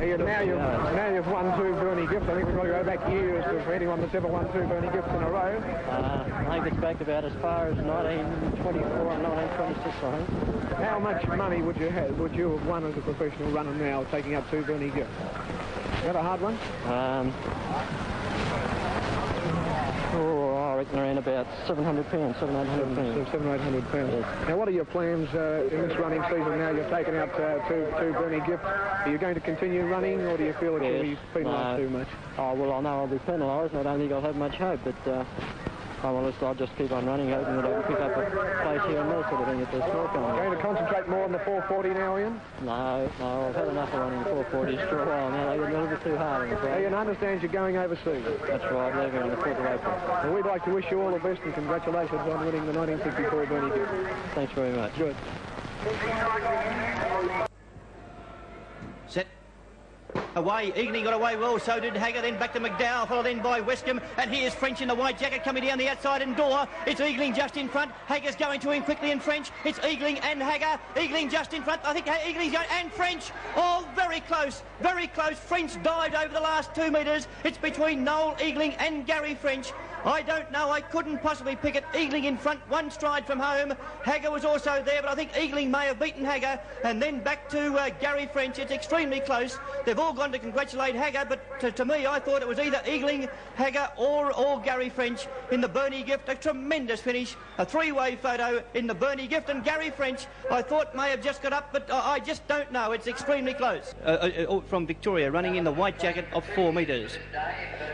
Now you've won 2 Burnie gifts. I think we've got to go back years for anyone that's ever won 2 Burnie gifts in a row. I think it's back about as far as 1924 and 1926, I think. How much money would you have won as a professional runner now, taking up 2 Burnie gifts? Is that a hard one? I reckon around about £700, £700, £800. £700 or £800. Yes. Now, what are your plans in this running season now? You've taken out two Burnie gifts. Are you going to continue running, or do you feel that you'll be penalised too much? Oh, well, I know I'll be penalised, and I don't think I'll have much hope, but I'll just keep on running, hoping that I can pick up a place here and there sort of thing at the small time. Going to concentrate more on the 440 now, Ian? No, I've had enough of running 440s for a while now. They get a little bit too hard, I'm afraid. Ian, I understand you're going overseas. That's right, leaving on the 4th of April. Well, we'd like to wish you all the best and congratulations on winning the 1964 Burnie gift. Thanks very much. Good. Set. Away, Eagling got away well, so did Hagger, then back to McDowell, followed in by Westcombe, and here's French in the white jacket coming down the outside and door. It's Eagling just in front, Hagger's going to him quickly in French, it's Eagling and Hagger, Eagling just in front, I think Eagling's going, and French, oh, very close, French dived over the last 2 metres, it's between Noel Eagling and Gary French. I don't know, I couldn't possibly pick it. Eagling in front, 1 stride from home. Hagger was also there, but I think Eagling may have beaten Hagger. And then back to Gary French. It's extremely close. They've all gone to congratulate Hagger, but to me, I thought it was either Eagling, Hagger, or Gary French in the Burnie gift. A tremendous finish. A 3-way photo in the Burnie gift. And Gary French, I thought may have just got up, but I just don't know. It's extremely close. From Victoria, running in the white jacket of 4 metres.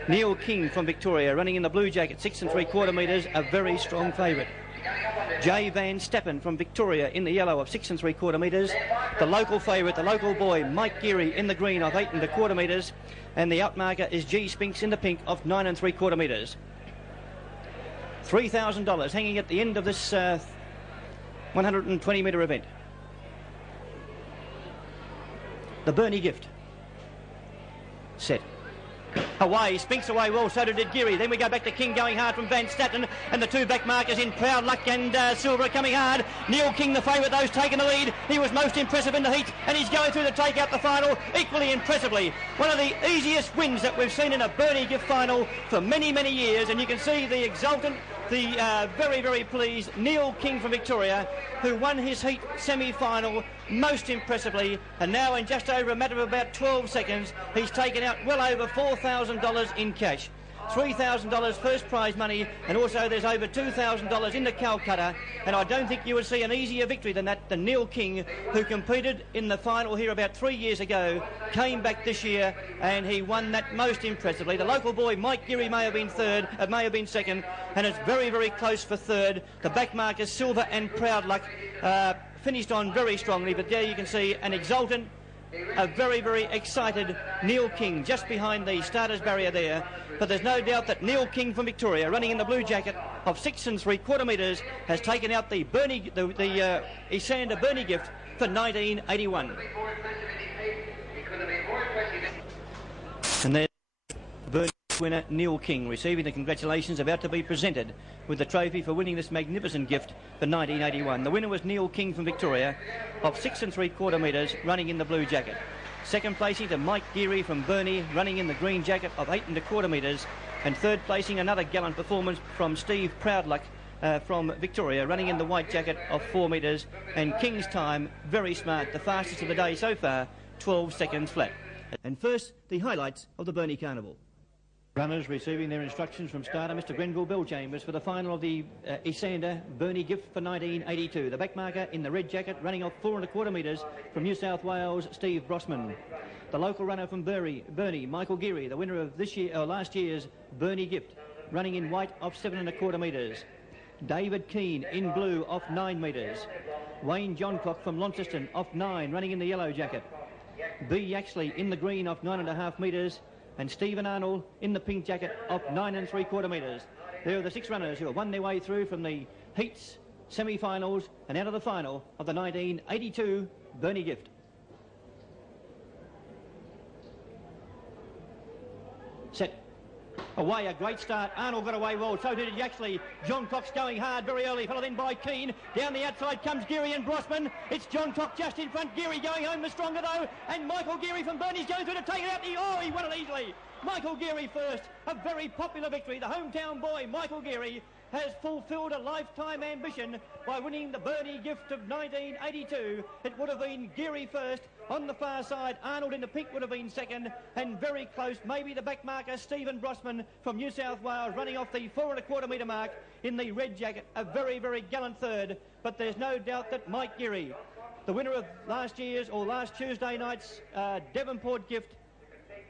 Neil King from Victoria, running in the blue jacket, 6 3/4 metres, a very strong favourite. Jay Van Stappen from Victoria in the yellow of 6 3/4 metres. The local favourite, the local boy, Mike Geary in the green of 8 1/4 metres. And the outmarker is G Spinks in the pink of 9 3/4 metres. $3,000 hanging at the end of this 120 metre event. The Burnie gift. Set. Away, Spinks away well, so did Geary. Then we go back to King going hard from Van Statten, and the 2 back markers in Proud Luck and Silver coming hard. Neil King, the favourite, those taking the lead. He was most impressive in the heat, and he's going through to take out the final equally impressively. One of the easiest wins that we've seen in a Burnie gift final for many, many years, and you can see the exultant, the very, very pleased Neil King from Victoria, who won his heat semi-final most impressively, and now in just over a matter of about 12 seconds, he's taken out well over $4,000 in cash. $3,000 first prize money, and also there's over $2,000 in the Calcutta, and I don't think you would see an easier victory than that than Neil King, who competed in the final here about 3 years ago, came back this year, and he won that most impressively. The local boy Mike Geary may have been third, may have been second, and it's very, very close for third. The back markers Silver and Proud Luck finished on very strongly, but there you can see an exultant, a very, very excited Neil King just behind the starters barrier there. But there's no doubt that Neil King from Victoria, running in the blue jacket of 6 3/4 metres, has taken out the Isander Burnie gift for 1981. And there's Burnie winner Neil King receiving the congratulations, about to be presented with the trophy for winning this magnificent gift for 1981. The winner was Neil King from Victoria of 6 3/4 metres, running in the blue jacket. Second placing to Mike Geary from Burnie, running in the green jacket of 8 1/4 metres. And third placing, another gallant performance from Steve Proudluck from Victoria, running in the white jacket of 4 metres. And King's time, very smart, the fastest of the day so far, 12 seconds flat. And first, the highlights of the Burnie Carnival. Runners receiving their instructions from starter Mr Grenville Bellchambers for the final of the Isander Burnie gift for 1982. The back marker in the red jacket, running off 4 1/4 metres from New South Wales, Steve Brossman. The local runner from Burnie, Michael Geary, the winner of last year's Burnie gift, running in white off 7 1/4 metres. David Keane in blue off 9 metres. Wayne Johncock from Launceston off 9, running in the yellow jacket. B. Yaxley in the green off 9 1/2 metres. And Stephen Arnold in the pink jacket off 9 3/4 metres. There are the 6 runners who have won their way through from the heats, semi-finals and out of the final of the 1982 Burnie gift. Set. Away, a great start. Arnold got away well, so did Yaxley. John Cox going hard very early, followed in by Keane. Down the outside comes Geary and Brossman. It's John Cox just in front. Geary going home the stronger though. And Michael Geary from Burnie's going through to take it out. He won it easily. Michael Geary first. A very popular victory. The hometown boy, Michael Geary, has fulfilled a lifetime ambition by winning the Burnie gift of 1982. It would have been Geary first. On the far side, Arnold in the pink would have been second, and very close, maybe the back marker, Stephen Brossman from New South Wales, running off the 4 1/4 metre mark in the red jacket. A very, very gallant third, but there's no doubt that Mike Geary, the winner of last Tuesday night's Devonport gift,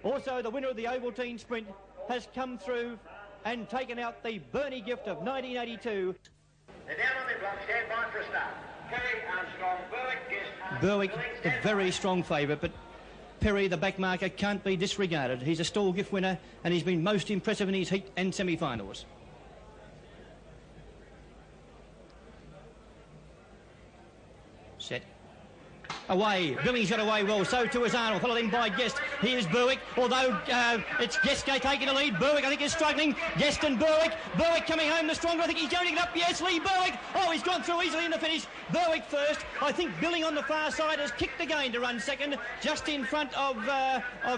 also the winner of the Ovaltine Sprint, has come through and taken out the Burnie gift of 1982. They're down on their block, stand by for a start. Perry, Armstrong, Berwick, the very strong favourite, but Perry, the back marker, can't be disregarded. He's a stall gift winner, and he's been most impressive in his heat and semi-finals. Set. Away, Billings got away well, so too is Arnold, followed in by Guest. Here's Berwick, although it's Guest taking the lead. Berwick, I think, is struggling. Guest and Berwick coming home the stronger. I think he's going to get up. Yes, Lee Berwick. Oh, he's gone through easily in the finish. Berwick first. I think Billing on the far side has kicked again to run second, just in front of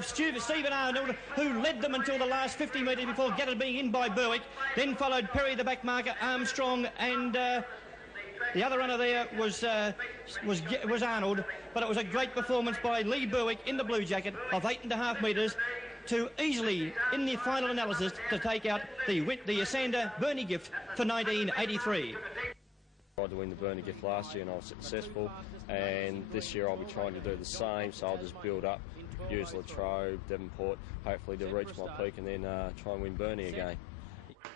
Stephen Arnold, who led them until the last 50 metres before Gatter being in by Berwick. Then followed Perry, the back marker, Armstrong, and the other runner there was Arnold, but it was a great performance by Lee Berwick in the blue jacket of 8.5 metres to easily, in the final analysis, to take out the Asander Burnie gift for 1983. I tried to win the Burnie gift last year and I was successful, and this year I'll be trying to do the same, so I'll just build up, use Latrobe, Devonport, hopefully to reach my peak and then try and win Burnie again.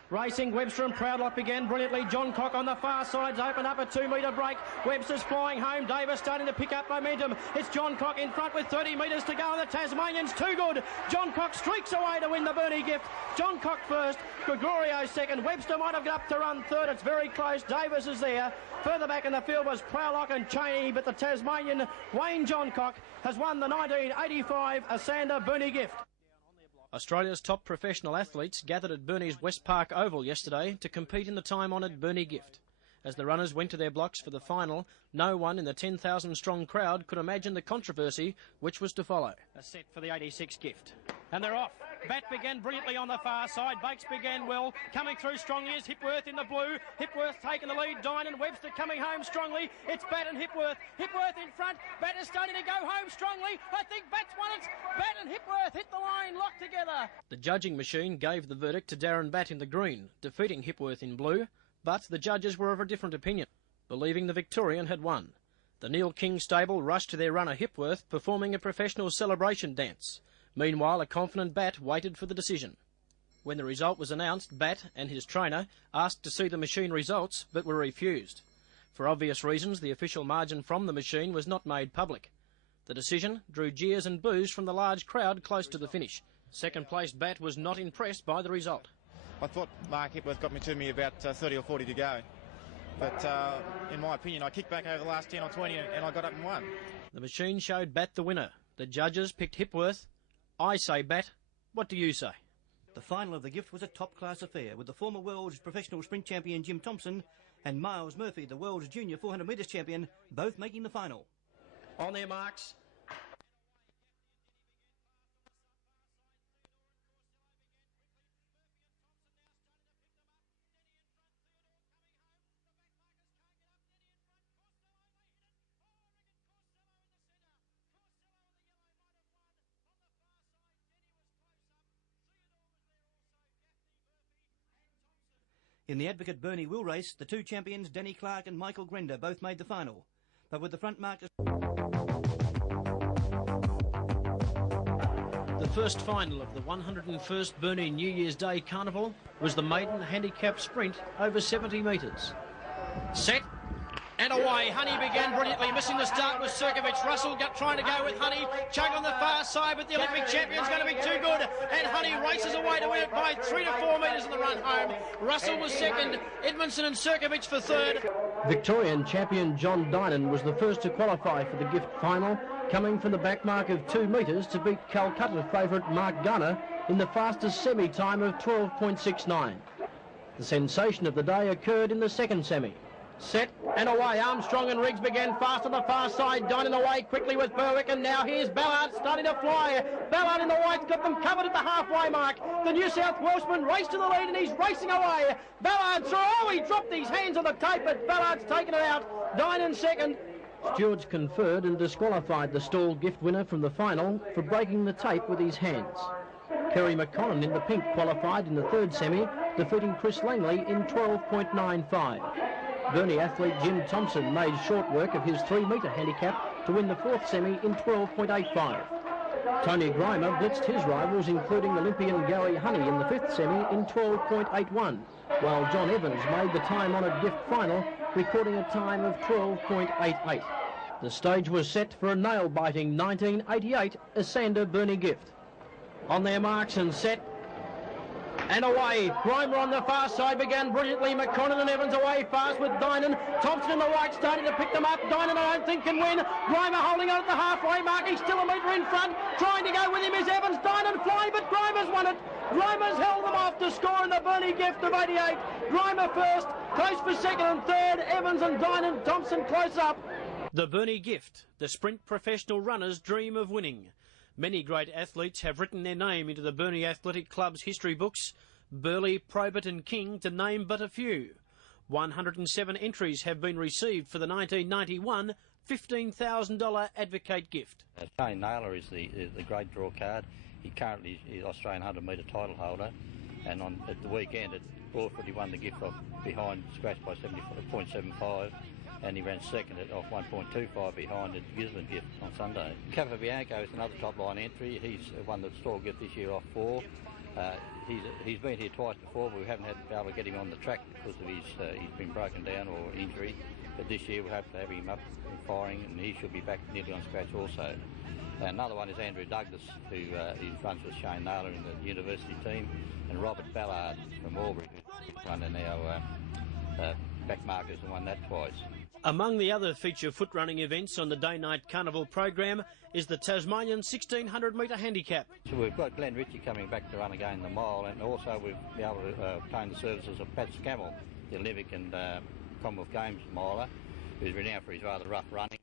Racing, Webster and Proudlot began brilliantly. John Cock on the far sides opened up a 2 metre break. Webster's flying home. Davis starting to pick up momentum. It's John Cock in front with 30 metres to go, and the Tasmanian's too good. John Cock streaks away to win the Burnie gift. John Cock first, Gregorio second. Webster might have got up to run third. It's very close. Davis is there. Further back in the field was Proudlot and Cheney, but the Tasmanian, Wayne John Cock, has won the 1985 Asander Burnie gift. Australia's top professional athletes gathered at Burnie's West Park Oval yesterday to compete in the time-honoured Burnie gift. As the runners went to their blocks for the final, no one in the 10,000-strong crowd could imagine the controversy which was to follow. A set for the 86 gift. And they're off. Bat began brilliantly on the far side. Bakes began well. Coming through strongly is Hipworth in the blue. Hipworth taking the lead. Dine and Webster coming home strongly. It's Bat and Hipworth. Hipworth in front. Bat is starting to go home strongly. I think Bat's won it. Bat and Hipworth hit the line, locked together. The judging machine gave the verdict to Darren Bat in the green, defeating Hipworth in blue. But the judges were of a different opinion, believing the Victorian had won. The Neil King stable rushed to their runner Hipworth, performing a professional celebration dance. Meanwhile, a confident Bat waited for the decision. When the result was announced, Bat and his trainer asked to see the machine results, but were refused. For obvious reasons, the official margin from the machine was not made public. The decision drew jeers and boos from the large crowd close to the finish. Second-placed Bat was not impressed by the result. I thought Mark Hipworth got me to me about 30 or 40 to go. But in my opinion, I kicked back over the last 10 or 20 and I got up and won. The machine showed Bat the winner. The judges picked Hipworth. I say Bat. What do you say? The final of the gift was a top-class affair, with the former world's professional sprint champion Jim Thompson and Miles Murphy, the world's junior 400 metres champion, both making the final. On their marks. In the Advocate Burnie Will race, the two champions, Danny Clark and Michael Grender, both made the final. But with the front markers... The first final of the 101st Burnie New Year's Day Carnival was the maiden handicap sprint over 70 metres. Set and away. Honey began brilliantly. Missing the start was Sirkovich. Russell trying to go with Honey. Chug on the far side, but the Olympic champion's going to be too good. And Honey races away to win it by 3 to 4 metres in the run home. Russell was second. Edmondson and Sirkovich for third. Victorian champion John Dynan was the first to qualify for the gift final, coming from the back mark of 2 metres to beat Calcutta favourite Mark Gunner in the fastest semi-time of 12.69. The sensation of the day occurred in the second semi. Set and away. Armstrong and Riggs began fast on the far side. Dynan away quickly with Berwick, and now here's Ballard starting to fly. Ballard in the white's got them covered at the halfway mark. The New South Welshman raced to the lead and he's racing away. Ballard saw, he dropped his hands on the tape, but Ballard's taken it out. Dynan second. Stewards conferred and disqualified the stall gift winner from the final for breaking the tape with his hands. Kerry McConnell in the pink qualified in the third semi, defeating Chris Langley in 12.95. Burnie athlete Jim Thompson made short work of his 3-metre handicap to win the fourth semi in 12.85. Tony Grimer blitzed his rivals, including Olympian Gary Honey in the fifth semi in 12.81, while John Evans made the time-honoured gift final, recording a time of 12.88. The stage was set for a nail-biting 1988 Asander Burnie gift. On their marks and set, and away. Grimer on the far side began brilliantly. McConnell and Evans away fast with Dynan. Thompson in the white starting to pick them up. Dynan, I don't think, can win. Grimer holding on at the halfway mark. He's still a metre in front. Trying to go with him is Evans. Dynan flying, but Grimer's won it. Grimer's held them off to score in the Burnie gift of 88. Grimer first, close for second and third. Evans and Dynan, Thompson close up. The Burnie gift, the sprint professional runner's dream of winning. Many great athletes have written their name into the Burnie Athletic Club's history books, Burley, Probert and King to name but a few. 107 entries have been received for the 1991 $15,000 Advocate gift. Shane Naylor is the great draw card. He currently is Australian 100-metre title holder, and at the weekend at Burnie he won the gift off behind, scratched by 70.75. And he ran second at off 1.25 behind the Gisborne gift on Sunday. Capobianco is another top line entry. He's won the stall gift this year off 4. He's been here twice before, but we haven't been able to get him on the track because of he's been broken down or injury. But this year we hope to have him up and firing, and he should be back nearly on scratch also. Another one is Andrew Douglas, who runs with Shane Naylor in the university team, and Robert Ballard from Albury, who's one in our back markers and won that twice. Among the other feature foot running events on the day-night carnival program is the Tasmanian 1600-metre handicap. So we've got Glenn Ritchie coming back to run again the mile, and also we've been able to obtain the services of Pat Scammell, the Olympic and Commonwealth Games miler, who's renowned for his rather rough running.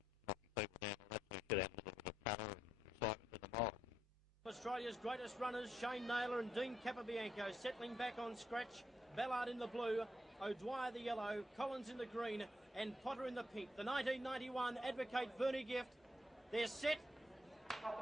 Australia's greatest runners, Shane Naylor and Dean Capobianco, settling back on scratch. Ballard in the blue, O'Dwyer the yellow, Collins in the green, and Potter in the pink. The 1991 Advocate Burnie gift. They're set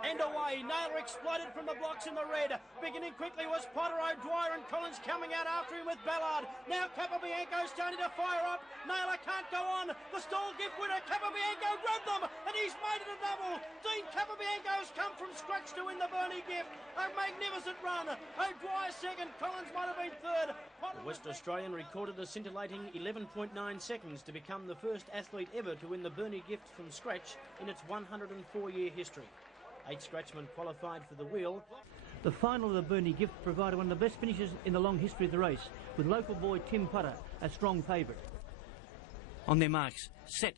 and away. Naylor exploded from the blocks in the red. Beginning quickly was Potter, O'Dwyer and Collins coming out after him with Ballard. Now Capobianco starting to fire up. Naylor can't go on. The stall gift winner, Capobianco, grabbed them and he's made it a double. Dean Capobianco's come from scratch to win the Burnie gift. A magnificent run. O'Dwyer second, Collins might have been third. The West Australian recorded a scintillating 11.9 seconds to become the first athlete ever to win the Burnie gift from scratch in its 104-year history. 8 scratchmen qualified for the wheel. The final of the Burnie gift provided one of the best finishes in the long history of the race, with local boy Tim Potter a strong favourite. On their marks, set.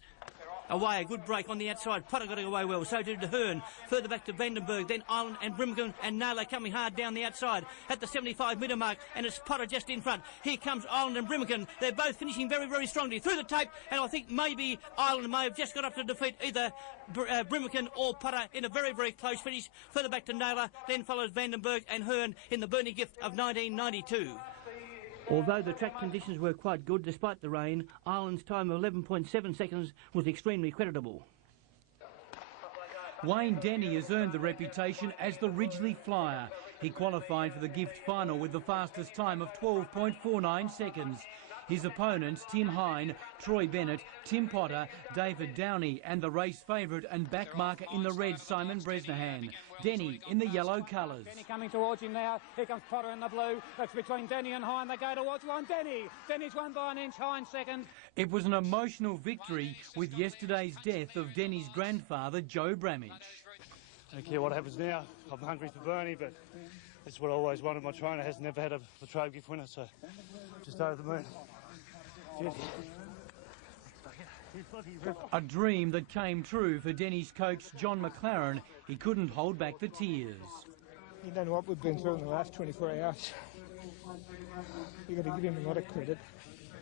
Away, a good break on the outside. Potter got it away well, so did Hearn. Further back to Vandenberg, then Island and Brimkin and Naylor coming hard down the outside at the 75-metre mark, and it's Potter just in front. Here comes Island and Brimkin. They're both finishing very, very strongly through the tape, and I think maybe Island may have just got up to defeat either Brimkin or Potter in a very, very close finish. Further back to Naylor, then follows Vandenberg and Hearn in the Burnie gift of 1992. Although the track conditions were quite good despite the rain, Ireland's time of 11.7 seconds was extremely creditable. Wayne Denny has earned the reputation as the Ridgely Flyer. He qualified for the gift final with the fastest time of 12.49 seconds. His opponents, Tim Hine, Troy Bennett, Tim Potter, David Downey and the race favourite and backmarker in the red, Simon Bresnahan. Denny in the yellow colours. Denny coming towards him now. Here comes Potter in the blue. That's between Denny and Hine. They go towards one. Denny's won by an inch. Hine second. It was an emotional victory with yesterday's death of Denny's grandfather, Joe Bramage. I don't care what happens now. I'm hungry for Burnie, but it's what I always wanted. My trainer has never had a Latrobe gift winner, so just over the moon. Cheers. A dream that came true for Denny's coach John McLaren. He couldn't hold back the tears. You don't know what we've been through in the last 24 hours. You've got to give him a lot of credit.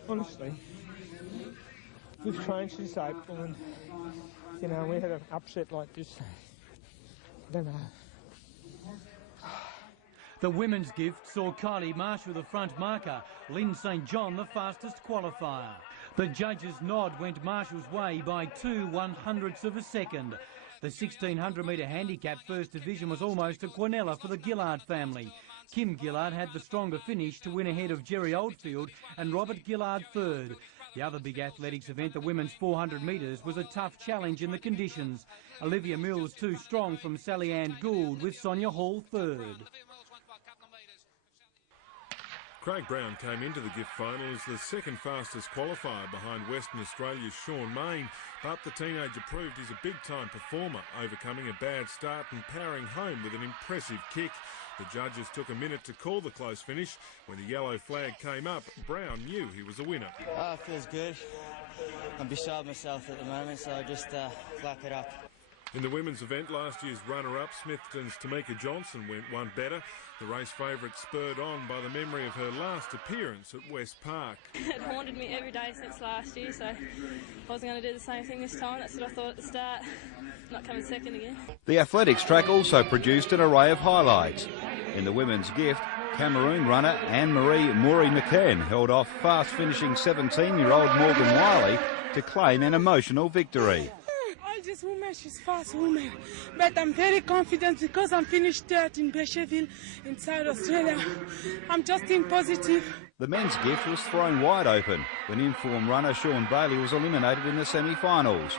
Honestly, we've trained since April and, you know, we had an upset like this. I don't know. The women's gift saw Kylie Marshall the front marker, Lynn St John the fastest qualifier. The judges' nod went Marshall's way by 2/100ths of a second. The 1600-metre handicap first division was almost a quinella for the Gillard family. Kim Gillard had the stronger finish to win ahead of Jerry Oldfield and Robert Gillard third. The other big athletics event, the women's 400 metres, was a tough challenge in the conditions. Olivia Mills too strong from Sally Ann Gould with Sonia Hall third. Craig Brown came into the gift final as the second fastest qualifier behind Western Australia's Sean Mayne, but the teenager proved he's a big-time performer, overcoming a bad start and powering home with an impressive kick. The judges took a minute to call the close finish. When the yellow flag came up, Brown knew he was a winner. It feels good. I'm beside myself at the moment, so I'll just flap it up. In the women's event, last year's runner-up, Smithton's Tamika Johnson went one better. The race favourite spurred on by the memory of her last appearance at West Park. It haunted me every day since last year, so I wasn't going to do the same thing this time. That's what I thought at the start. Not coming second again. The athletics track also produced an array of highlights. In the women's gift, Cameroon runner Anne-Marie Maury McCann held off fast-finishing 17-year-old Morgan Wiley to claim an emotional victory. This woman, she's fast woman, but I'm very confident because I'm finished third in Becherville in South Australia. I'm just in positive. The men's gift was thrown wide open when informed runner Sean Bailey was eliminated in the semi-finals.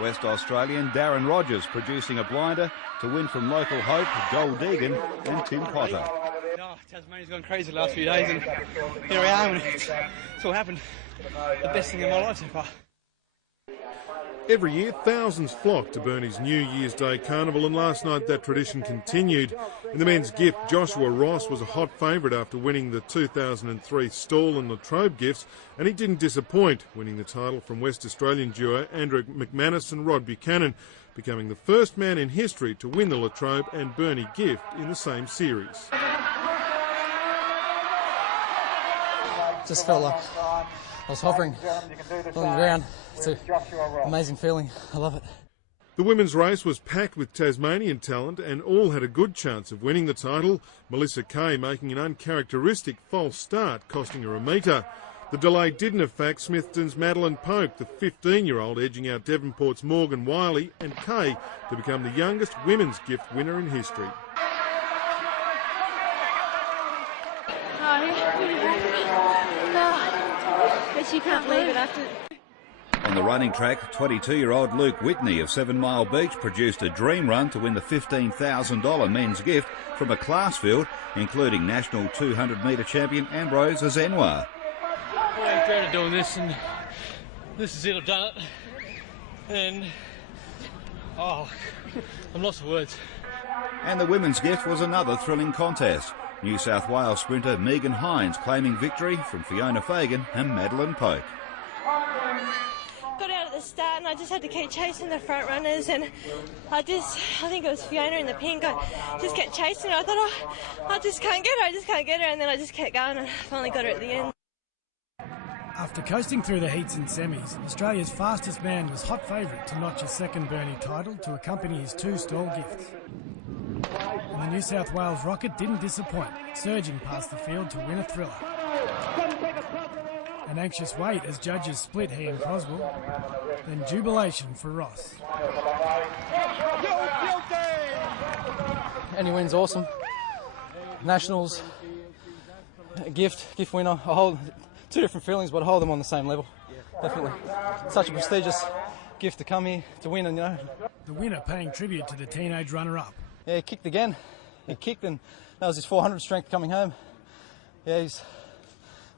West Australian Darren Rogers producing a blinder to win from local hope Joel Deegan and Tim Potter. Tasmania's gone crazy the last few days and here I am and it's all happened. The best thing in my life so far. Every year, thousands flock to Burnie's New Year's Day Carnival, and last night that tradition continued. In the men's gift, Joshua Ross was a hot favourite after winning the 2003 Stall and Latrobe gifts, and he didn't disappoint, winning the title from West Australian duo Andrew McManus and Rod Buchanan, becoming the first man in history to win the Latrobe and Burnie gift in the same series. Just felt like I was hovering on the ground. It's an amazing feeling. I love it. The women's race was packed with Tasmanian talent and all had a good chance of winning the title. Melissa Kay making an uncharacteristic false start, costing her a metre. The delay didn't affect Smithton's Madeline Polk, the 15-year-old edging out Devonport's Morgan Wiley and Kay to become the youngest women's gift winner in history. But you can't believe it after. On the running track, 22-year-old Luke Whitney of 7 Mile Beach produced a dream run to win the $15,000 men's gift from a class field, including national 200-metre champion Ambrose Azenwa. I'm proud of doing this, and this is it, I've done it. And, I'm lost for words. And the women's gift was another thrilling contest. New South Wales sprinter Megan Hines claiming victory from Fiona Fagan and Madeline Polk. Got out at the start and I just had to keep chasing the front runners, and I think it was Fiona in the pink, I just kept chasing her. I thought, I just can't get her, and then I just kept going and I finally got her at the end. After coasting through the heats and semis, Australia's fastest man was hot favourite to notch a second Burnie title to accompany his 2 stall gifts. And the New South Wales rocket didn't disappoint, surging past the field to win a thriller. An anxious wait as judges split he and Croswell, then jubilation for Ross. Any win's awesome. Nationals, gift winner. I hold 2 different feelings, but I hold them on the same level. Definitely. Such a prestigious gift to come here to win, and The winner paying tribute to the teenage runner-up. Yeah, he kicked again. He kicked, and that was his 400 strength coming home. Yeah, it was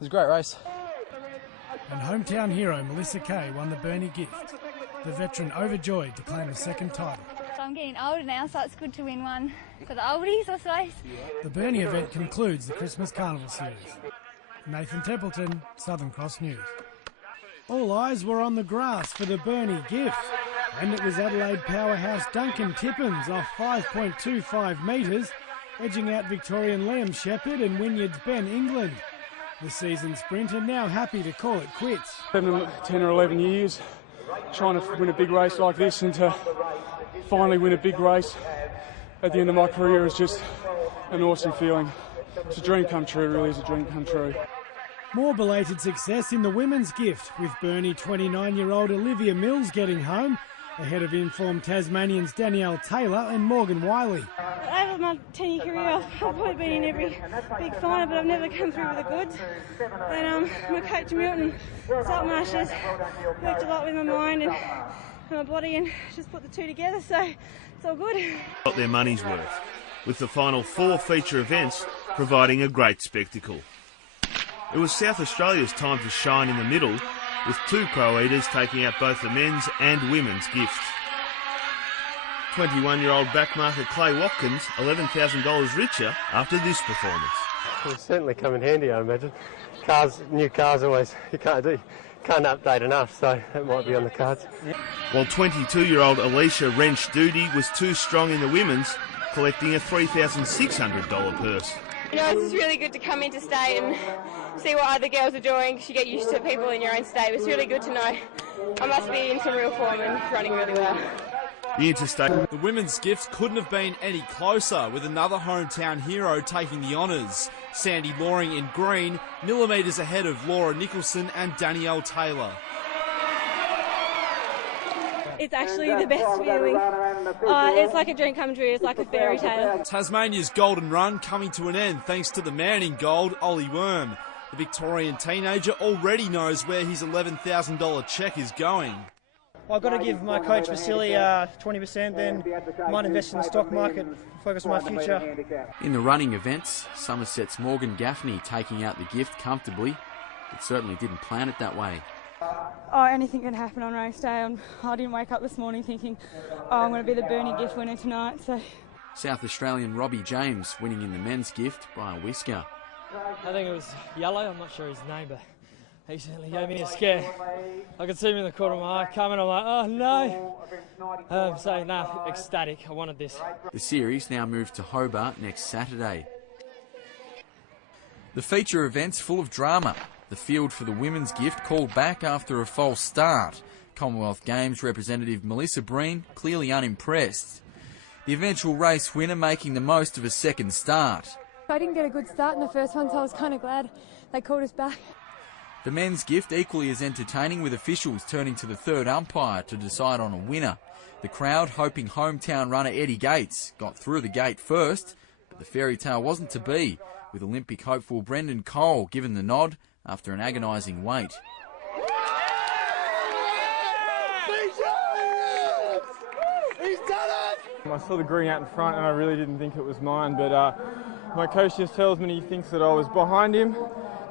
a great race. And hometown hero Melissa Kay won the Burnie gift. The veteran overjoyed to claim a second title. So I'm getting older now, so it's good to win one for the oldies, I suppose. The Burnie event concludes the Christmas Carnival series. Nathan Templeton, Southern Cross News. All eyes were on the grass for the Burnie gift, and it was Adelaide powerhouse Duncan Tippins off 5.25 metres, edging out Victorian Liam Shepherd and Wynyard's Ben England. The seasoned sprinter now happy to call it quits. 10 or 11 years trying to win a big race like this, and to finally win a big race at the end of my career is just an awesome feeling. It's a dream come true, really is a dream come true. More belated success in the women's gift, with Burnie 29-year-old Olivia Mills getting home, ahead of informed Tasmanians Danielle Taylor and Morgan Wiley. Over my 10-year career, I've probably been in every big final, but I've never come through with the goods. And my coach Milton Saltmarsh has worked a lot with my mind and my body, and just put the two together, so it's all good. Got their money's worth, with the final 4 feature events providing a great spectacle. It was South Australia's time to shine in the middle, with 2 Crow Eaters taking out both the men's and women's gifts. 21-year-old backmarker Clay Watkins, $11,000 richer after this performance. It'll certainly come in handy, I imagine. New cars always, you can't update enough, so that might be on the cards. While 22-year-old Alicia Wrench-Doody was 2 strong in the women's, collecting a $3,600 purse. You know, it's just really good to come into state and see what other girls are doing, because you get used to people in your own state. It's really good to know I must be in some real form and running really well. The women's gift couldn't have been any closer, with another hometown hero taking the honours. Sandy Loring in green, millimetres ahead of Laura Nicholson and Danielle Taylor. It's actually the best feeling. It's like a dream come true. It's like a fairy tale. Tasmania's golden run coming to an end thanks to the man in gold, Ollie Worm. The Victorian teenager already knows where his $11,000 cheque is going. I've got to give my coach Vasily 20%, then might invest in the stock market, focus on my future. In the running events, Somerset's Morgan Gaffney taking out the gift comfortably, but certainly didn't plan it that way. Oh, anything can happen on race day. I didn't wake up this morning thinking, oh, I'm going to be the Burnie gift winner tonight. So, South Australian Robbie James winning in the men's gift by a whisker. I think it was Yellow, I'm not sure his name, but he certainly gave me a scare. I could see him in the corner of my eye coming, I'm like, oh no. So, no, ecstatic, I wanted this. The series now moves to Hobart next Saturday. The feature event's full of drama. The field for the women's gift called back after a false start. Commonwealth Games representative Melissa Breen clearly unimpressed. The eventual race winner making the most of a second start. I didn't get a good start in the first one, so I was kind of glad they called us back. The men's gift equally as entertaining, with officials turning to the third umpire to decide on a winner. The crowd hoping hometown runner Eddie Gates got through the gate first, but the fairy tale wasn't to be, with Olympic hopeful Brendan Cole given the nod after an agonising wait. He's done it! I saw the green out in front and I really didn't think it was mine, but my coach just tells me he thinks that I was behind him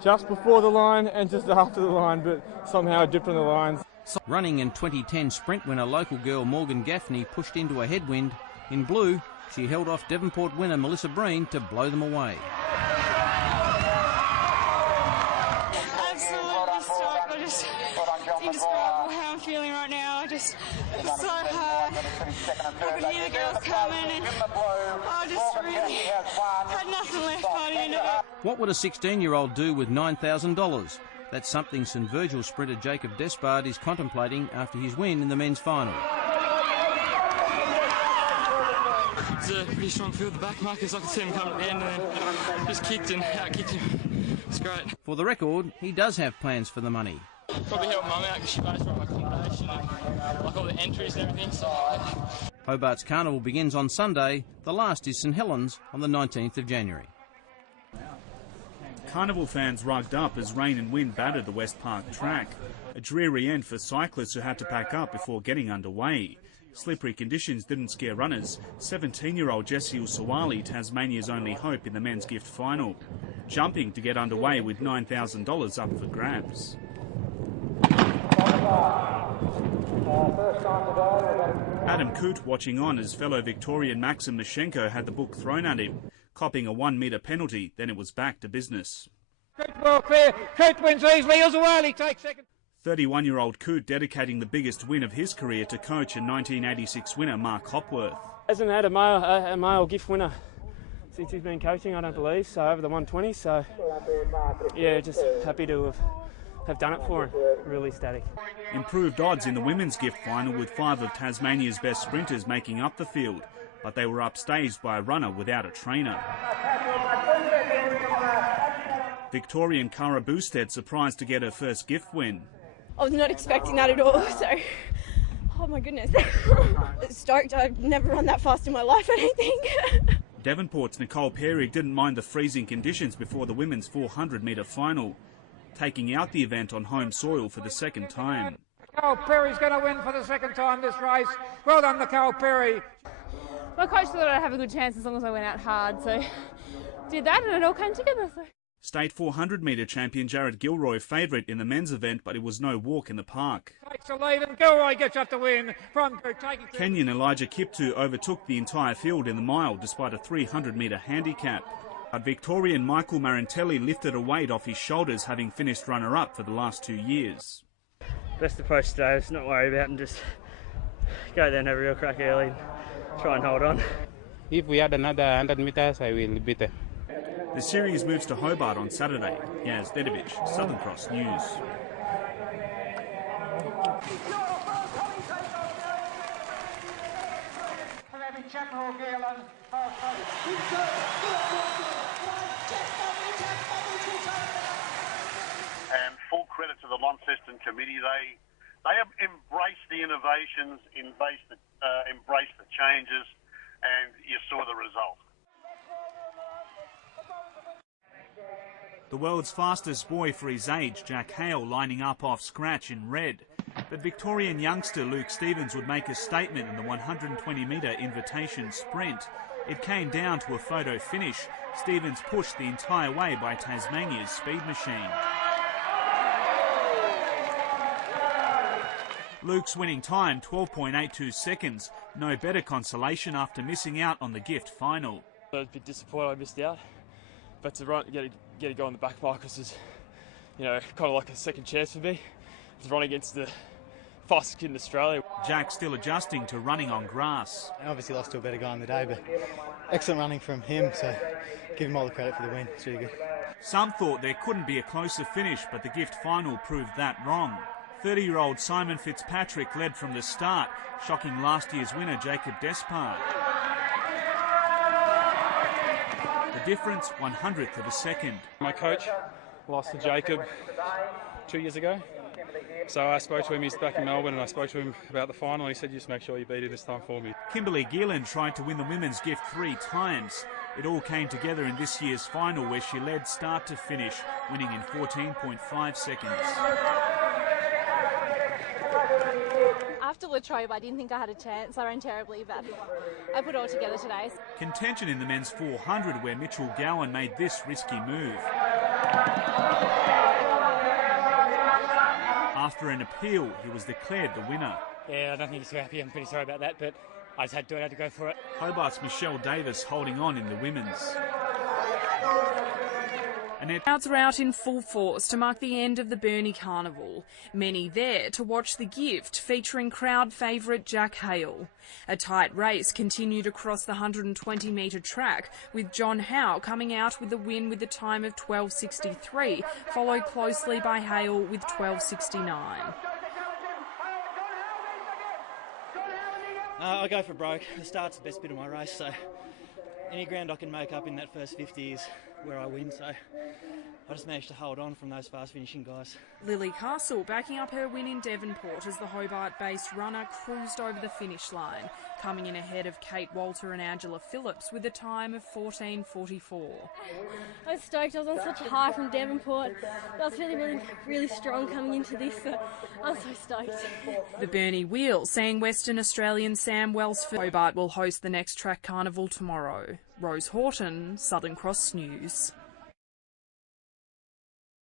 just before the line and just after the line, but somehow I dipped on the lines. Running in 2010 sprint winner local girl Morgan Gaffney pushed into a headwind. In blue, she held off Devonport winner Melissa Breen to blow them away. Indescribable how I'm feeling right now. It's so hard. I could hear the girls coming and I just really had nothing left by the end of it. What would a 16-year-old do with $9,000? That's something St Virgil sprinter Jacob Despard is contemplating after his win in the men's final. It's a pretty strong field, the back markers. I could see him coming at the end and then just kicked and out-kicked him. It's great. For the record, he does have plans for the money. Probably help Mum out because she pays for all my accommodation and like all the entries and everything. So. Hobart's carnival begins on Sunday. The last is St Helens on the 19th of January. Carnival fans rugged up as rain and wind battered the West Park track. A dreary end for cyclists who had to pack up before getting underway. Slippery conditions didn't scare runners. 17-year-old Jessie Usawali, Tasmania's only hope in the men's gift final, jumping to get underway with $9,000 up for grabs. Adam Coote watching on as fellow Victorian Maxim Mashenko had the book thrown at him, copping a 1 metre penalty. Then it was back to business. Coote ball clear. Coote wins easily. Usawali takes second. 31-year-old Coot dedicating the biggest win of his career to coach and 1986 winner Mark Hopworth. Hasn't had a male gift winner since he's been coaching, I don't believe, so over the 120, so yeah, just happy to have done it for him. Really ecstatic. Improved odds in the women's gift final with 5 of Tasmania's best sprinters making up the field, but they were upstaged by a runner without a trainer. Victorian Cara Boosted surprised to get her first gift win. I was not expecting that at all, so oh my goodness. Stoked. I've never run that fast in my life, I don't think. Devonport's Nicole Perig didn't mind the freezing conditions before the women's 400-metre final, taking out the event on home soil for the second time. Nicole Perry's going to win for the second time this race. Well done, Nicole Perry. My coach thought I'd have a good chance as long as I went out hard, so did that and it all came together. So. State 400-metre champion Jared Gilroy favourite in the men's event, but it was no walk in the park. Takes the lead and Gilroy gets up to win from taking. Kenyan Elijah Kiptu overtook the entire field in the mile despite a 300-metre handicap. But Victorian Michael Marantelli lifted a weight off his shoulders, having finished runner-up for the last 2 years. Best approach today is not worry about and just go there and have a real crack early and try and hold on. If we had another 100 metres, I will beat them. The series moves to Hobart on Saturday. Yaz Dedovich, Southern Cross News. And full credit to the Launceston Committee. They have embraced the innovations, embraced the changes, and you saw the result. The world's fastest boy for his age, Jack Hale, lining up off scratch in red. But Victorian youngster Luke Stevens would make a statement in the 120-metre invitation sprint. It came down to a photo finish. Stevens pushed the entire way by Tasmania's speed machine. Luke's winning time, 12.82 seconds. No better consolation after missing out on the gift final. I was a bit disappointed I missed out, but to get a go on the back markers is, kind of like a second chance for me. To run against the fastest kid in Australia. Jack still adjusting to running on grass. I obviously lost to a better guy on the day, but excellent running from him, so give him all the credit for the win. It's really good. Some thought there couldn't be a closer finish, but the gift final proved that wrong. 30-year-old Simon Fitzpatrick led from the start, shocking last year's winner Jacob Despard. The difference, 100th of a second. My coach lost to Jacob 2 years ago. So I spoke to him, he's back in Melbourne, and I spoke to him about the final, and he said, just make sure you beat it this time for me. Kimberly Geelan tried to win the women's gift 3 times. It all came together in this year's final, where she led start to finish, winning in 14.5 seconds. After Latrobe, I didn't think I had a chance. I ran terribly, but I put it all together today. Contention in the men's 400, where Mitchell Gowan made this risky move. After an appeal, he was declared the winner. Yeah, I don't think he's too happy. I'm pretty sorry about that, but I just had to go for it. Hobart's Michelle Davis holding on in the women's. Crowds are out in full force to mark the end of the Burnie Carnival. Many there to watch the gift, featuring crowd favourite Jack Hale. A tight race continued across the 120-metre track, with John Howe coming out with the win with a time of 12.63, followed closely by Hale with 12.69. I go for broke. The start's the best bit of my race, so any ground I can make up in that first 50 is where I win, so I just managed to hold on from those fast finishing guys. Lily Castle backing up her win in Devonport as the Hobart-based runner cruised over the finish line, coming in ahead of Kate Walter and Angela Phillips with a time of 14.44. I was stoked. I was on such a high from Devonport. I was really strong coming into this, so I'm so stoked. The Burnie Wheel seeing Western Australian Sam Welsford. Hobart will host the next track carnival tomorrow. Rose Horton, Southern Cross News.